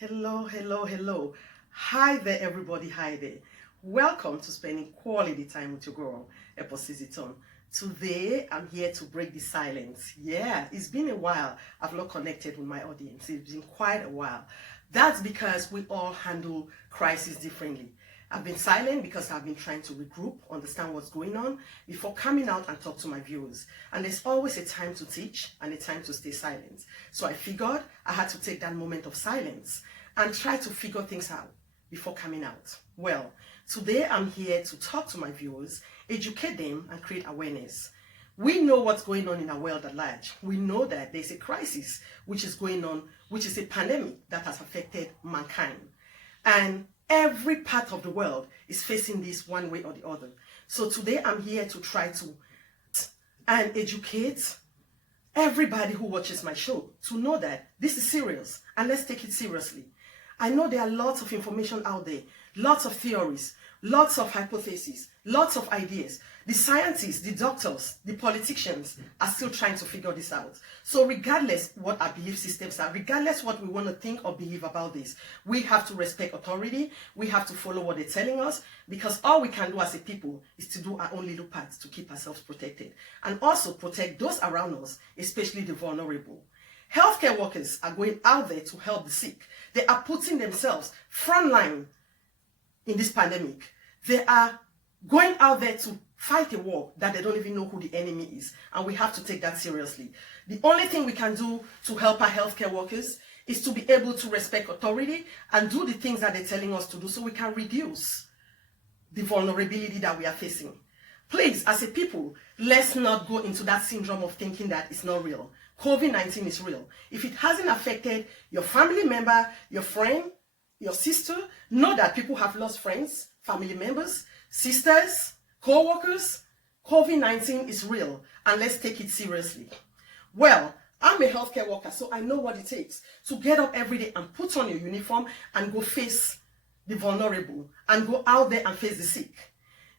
Hello, hello, hello. Hi there, everybody. Hi there. Welcome to spending quality time with your girl, Eposi Ziton. Today, I'm here to break the silence. Yeah, it's been a while. I've not connected with my audience. It's been quite a while. That's because we all handle crises differently. I've been silent because I've been trying to regroup, understand what's going on before coming out and talk to my viewers. And there's always a time to teach and a time to stay silent. So I figured I had to take that moment of silence and try to figure things out before coming out. Well, today I'm here to talk to my viewers, educate them, and create awareness. We know what's going on in our world at large. We know that there's a crisis which is going on, which is a pandemic that has affected mankind. And every part of the world is facing this one way or the other. So today I'm here to try to and educate everybody who watches my show to know that this is serious and let's take it seriously. I know there are lots of information out there, lots of theories, lots of hypotheses, lots of ideas. The scientists, the doctors, the politicians are still trying to figure this out. So regardless what our belief systems are, regardless what we want to think or believe about this, we have to respect authority. We have to follow what they're telling us, because all we can do as a people is to do our own little part to keep ourselves protected and also protect those around us, especially the vulnerable. Healthcare workers are going out there to help the sick. They are putting themselves frontline in this pandemic. They are going out there to fight a war that they don't even know who the enemy is. And we have to take that seriously. The only thing we can do to help our healthcare workers is to be able to respect authority and do the things that they're telling us to do so we can reduce the vulnerability that we are facing. Please, as a people, let's not go into that syndrome of thinking that it's not real. COVID-19 is real. If it hasn't affected your family member, your friend, your sister, know that people have lost friends, family members, sisters, co-workers. COVID-19 is real, and let's take it seriously. Well, I'm a healthcare worker, so I know what it takes to get up every day and put on your uniform and go face the vulnerable and go out there and face the sick.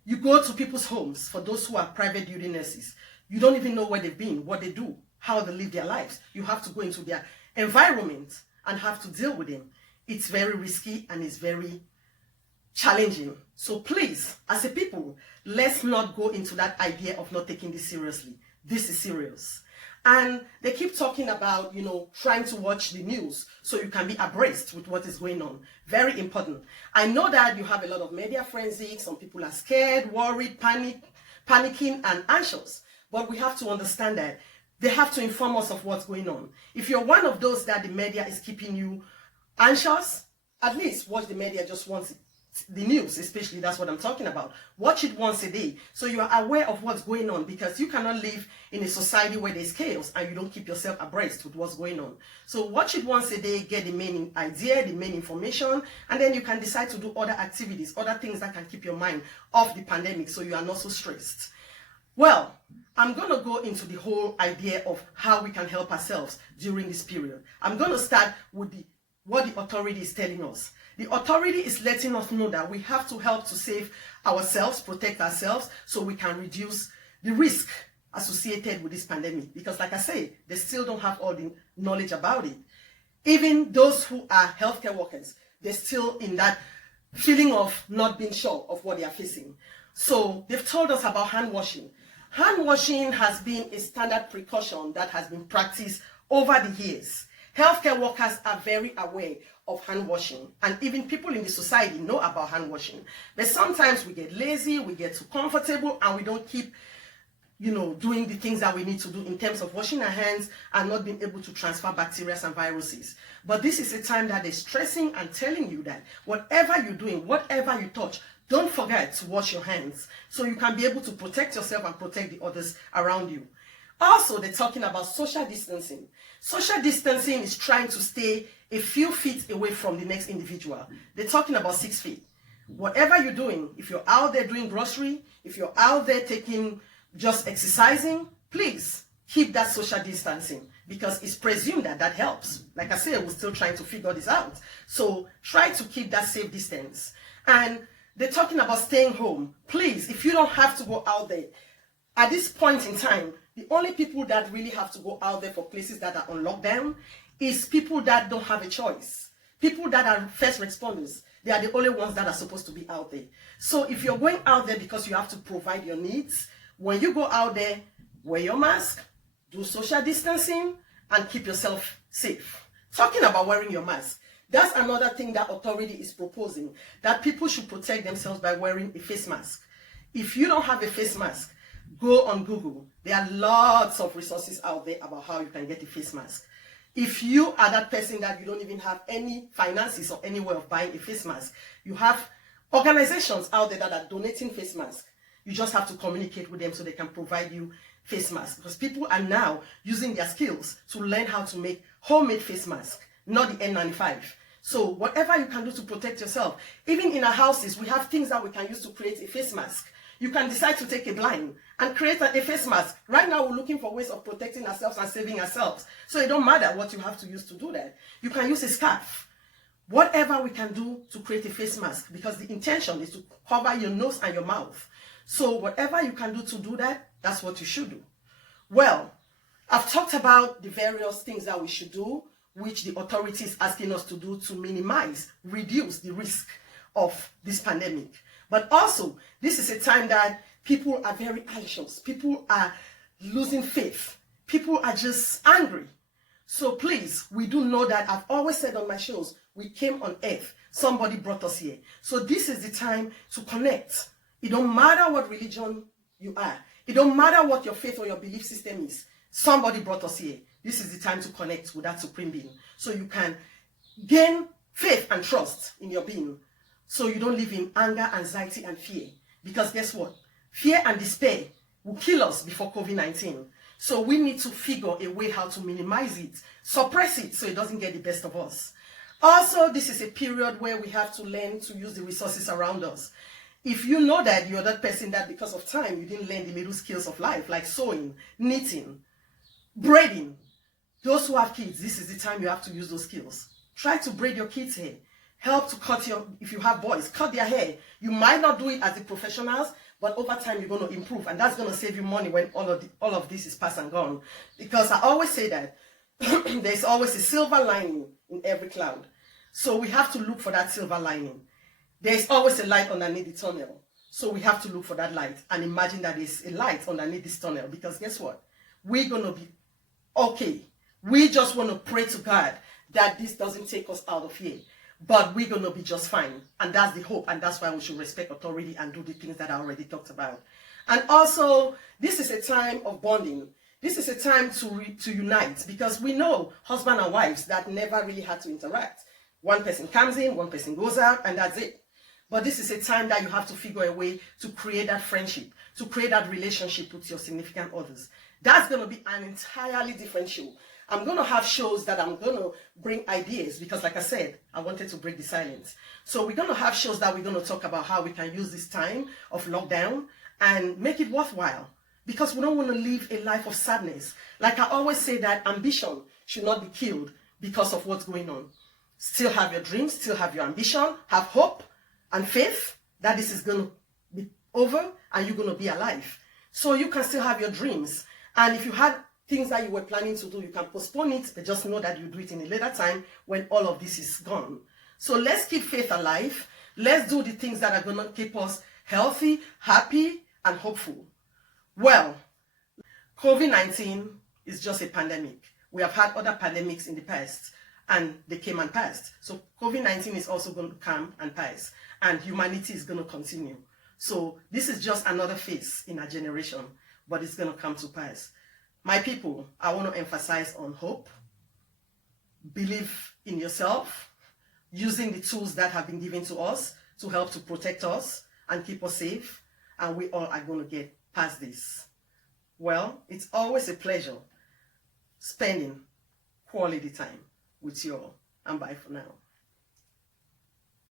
You go to people's homes, for those who are private duty nurses. You don't even know where they've been, what they do, how they live their lives. You have to go into their environment and have to deal with them. It's very risky and it's very challenging. So please, as a people, let's not go into that idea of not taking this seriously. This is serious. And they keep talking about, trying to watch the news so you can be abreast with what is going on. Very important. I know that you have a lot of media frenzy. Some people are scared, worried, panicking, and anxious. But we have to understand that they have to inform us of what's going on. If you're one of those that the media is keeping you anxious, at least watch the media just once. The news, especially, that's what I'm talking about. Watch it once a day so you are aware of what's going on, because you cannot live in a society where there's chaos and you don't keep yourself abreast with what's going on. So watch it once a day, get the main idea, the main information, and then you can decide to do other activities, other things that can keep your mind off the pandemic so you are not so stressed. Well, I'm going to go into the whole idea of how we can help ourselves during this period. I'm going to start with what the authority is telling us. The authority is letting us know that we have to help to save ourselves, protect ourselves, so we can reduce the risk associated with this pandemic. Because like I say, they still don't have all the knowledge about it. Even those who are healthcare workers, they're still in that feeling of not being sure of what they are facing. So they've told us about hand washing. Hand washing has been a standard precaution that has been practiced over the years. Healthcare workers are very aware of hand washing, and even people in the society know about hand washing. But sometimes we get lazy, we get too comfortable, and we don't keep, doing the things that we need to do in terms of washing our hands and not being able to transfer bacteria and viruses. But this is a time that they're stressing and telling you that whatever you're doing, whatever you touch, don't forget to wash your hands so you can be able to protect yourself and protect the others around you. Also, they're talking about social distancing. Social distancing is trying to stay a few feet away from the next individual. They're talking about 6 feet. Whatever you're doing, if you're out there doing grocery, if you're out there just exercising, please keep that social distancing, because it's presumed that that helps. Like I said, we're still trying to figure this out. So try to keep that safe distance. And they're talking about staying home. Please, if you don't have to go out there, at this point in time, the only people that really have to go out there for places that are on lockdown is people that don't have a choice. People that are first responders, they are the only ones that are supposed to be out there. So if you're going out there because you have to provide your needs, when you go out there, wear your mask, do social distancing, and keep yourself safe. Talking about wearing your mask, that's another thing that authority is proposing, that people should protect themselves by wearing a face mask. If you don't have a face mask, go on Google. There are lots of resources out there about how you can get a face mask. If you are that person that you don't even have any finances or any way of buying a face mask, you have organizations out there that are donating face masks. You just have to communicate with them so they can provide you face masks, because people are now using their skills to learn how to make homemade face masks, not the N95. So whatever you can do to protect yourself, even in our houses, we have things that we can use to create a face mask. You can decide to take a blind and create a face mask. Right now, we're looking for ways of protecting ourselves and saving ourselves. So it don't matter what you have to use to do that. You can use a scarf. Whatever we can do to create a face mask, because the intention is to cover your nose and your mouth. So whatever you can do to do that, that's what you should do. Well, I've talked about the various things that we should do, which the authority is asking us to do to minimize, reduce the risk of this pandemic. But also, this is a time that people are very anxious. People are losing faith. People are just angry. So please, we do know that I've always said on my shows, we came on earth. Somebody brought us here. So this is the time to connect. It don't matter what religion you are. It don't matter what your faith or your belief system is. Somebody brought us here. This is the time to connect with that supreme being. So you can gain faith and trust in your being. So you don't live in anger, anxiety, and fear. Because guess what? Fear and despair will kill us before COVID-19. So we need to figure a way how to minimize it, suppress it so it doesn't get the best of us. Also, this is a period where we have to learn to use the resources around us. If you know that you're that person that because of time, you didn't learn the little skills of life, like sewing, knitting, braiding. Those who have kids, this is the time you have to use those skills. Try to braid your kids' hair. Help to cut if you have boys, cut their hair. You might not do it as the professionals, but over time you're going to improve. And that's going to save you money when all of this is past and gone. Because I always say that there's always a silver lining in every cloud. So we have to look for that silver lining. There's always a light underneath the tunnel. So we have to look for that light and imagine that there's a light underneath this tunnel. Because guess what? We're going to be okay. We just want to pray to God that this doesn't take us out of here. But we're going to be just fine. And that's the hope. And that's why we should respect authority and do the things that I already talked about. And also, this is a time of bonding. This is a time to unite. Because we know husband and wives that never really had to interact. One person comes in, one person goes out, and that's it. But this is a time that you have to figure a way to create that friendship, to create that relationship with your significant others. That's going to be an entirely different show. I'm going to have shows that I'm going to bring ideas because, like I said, I wanted to break the silence. So we're going to have shows that we're going to talk about how we can use this time of lockdown and make it worthwhile, because we don't want to live a life of sadness. Like I always say, that ambition should not be killed because of what's going on. Still have your dreams, still have your ambition, have hope and faith that this is going to be over and you're going to be alive. So you can still have your dreams. And if you had things that you were planning to do, you can postpone it, but just know that you do it in a later time when all of this is gone. So let's keep faith alive. Let's do the things that are going to keep us healthy, happy, and hopeful. Well, COVID-19 is just a pandemic. We have had other pandemics in the past, and they came and passed. So COVID-19 is also going to come and pass, and humanity is going to continue. So this is just another phase in our generation, but it's going to come to pass. My people, I want to emphasize on hope, believe in yourself, using the tools that have been given to us to help to protect us and keep us safe, and we all are going to get past this. Well, it's always a pleasure spending quality time with you all, and bye for now.